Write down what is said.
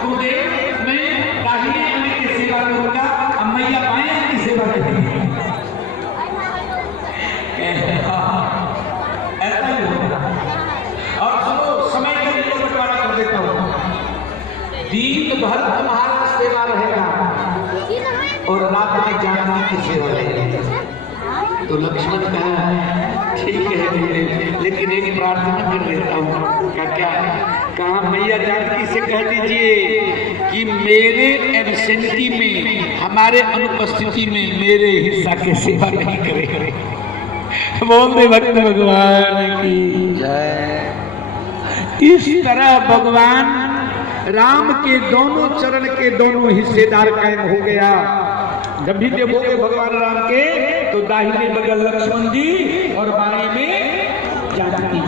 गुरुदेव मैं दाहिने अंग की सेवा करूंगा, मैया बाएं अंग की सेवा करेंगे। ऐसा ही होगा। और सुनो, समय के लिए बंटवारा कर देता हूँ। दिन भर तुम्हारा सेवा रहेगा और रात में जानकी की सेवा रहेगी। तो लक्ष्मण कहा ठीक है, लेकिन एक प्रार्थना कर लेता हूँ। क्या? कहा मैया जानकी से कह दीजिए कि मेरे एब्सेंटी में, हमारे अनुपस्थिति में मेरे हिस्सा की सेवा नहीं करे। बोल दे भक्त भगवान की जय। इस तरह भगवान राम के दोनों चरण के दोनों हिस्सेदार कायम हो गया। जब भी देखोगे भगवान राम के तो दाहिने बगल लक्ष्मण जी और बाएं में जानकी।